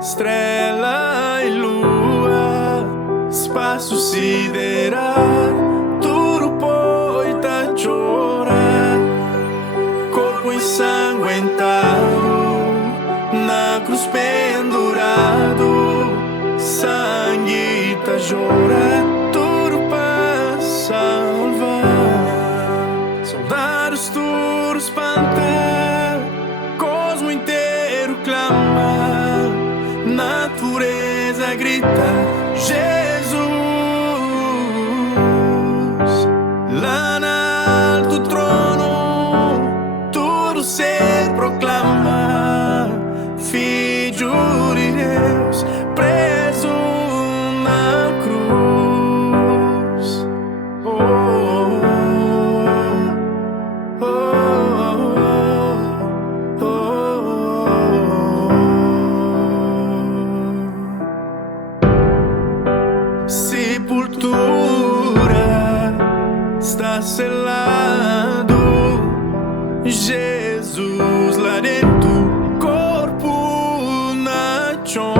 estrela e lua, espaço sideral, tudo poita chorar, corpo ensanguentado, na cruz pendurado, sangue tá chora, tudo pra salvar. Soldados todos espantar, cosmo inteiro clama, natureza grita, Jesus. Lá no alto trono, tudo ser proclama, Filho de Deus, preso na cruz. Oh, oh, oh, oh. Sepultura está selado, Jesus lá dentro, corpo na chão,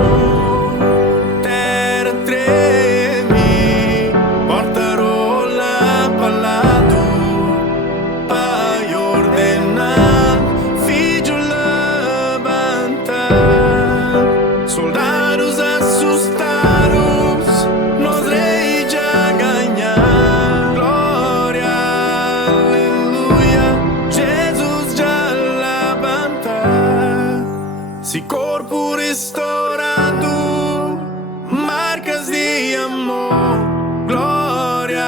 terra treme, porta rola para lado, Pai ordena, Filho levanta, soldados assustados, nós rei já ganha, glória, aleluia, Jesus já levanta, se corpo restaurado, marcas de amor, glória,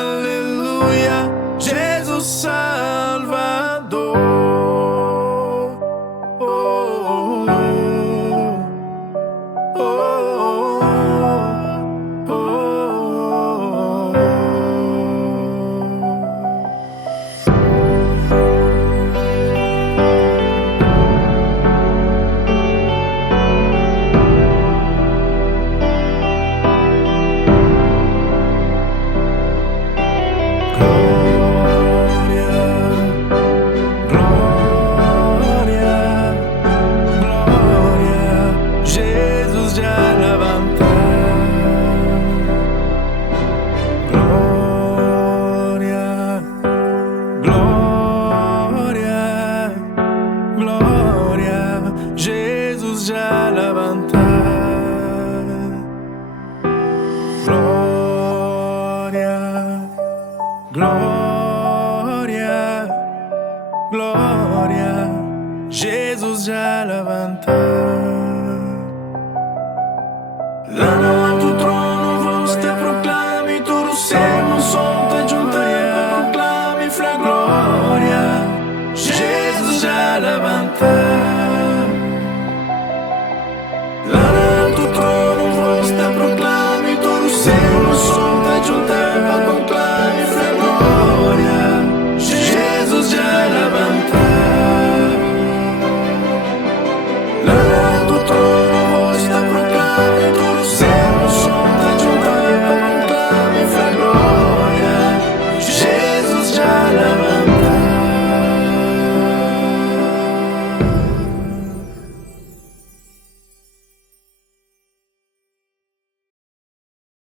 aleluia, Jesus Salvador. Oh, oh, oh, oh, oh, oh. Jesus já levanta. Glória, glória, glória, Jesus já levanta. Glória, glória, glória, Jesus já levanta. Lá no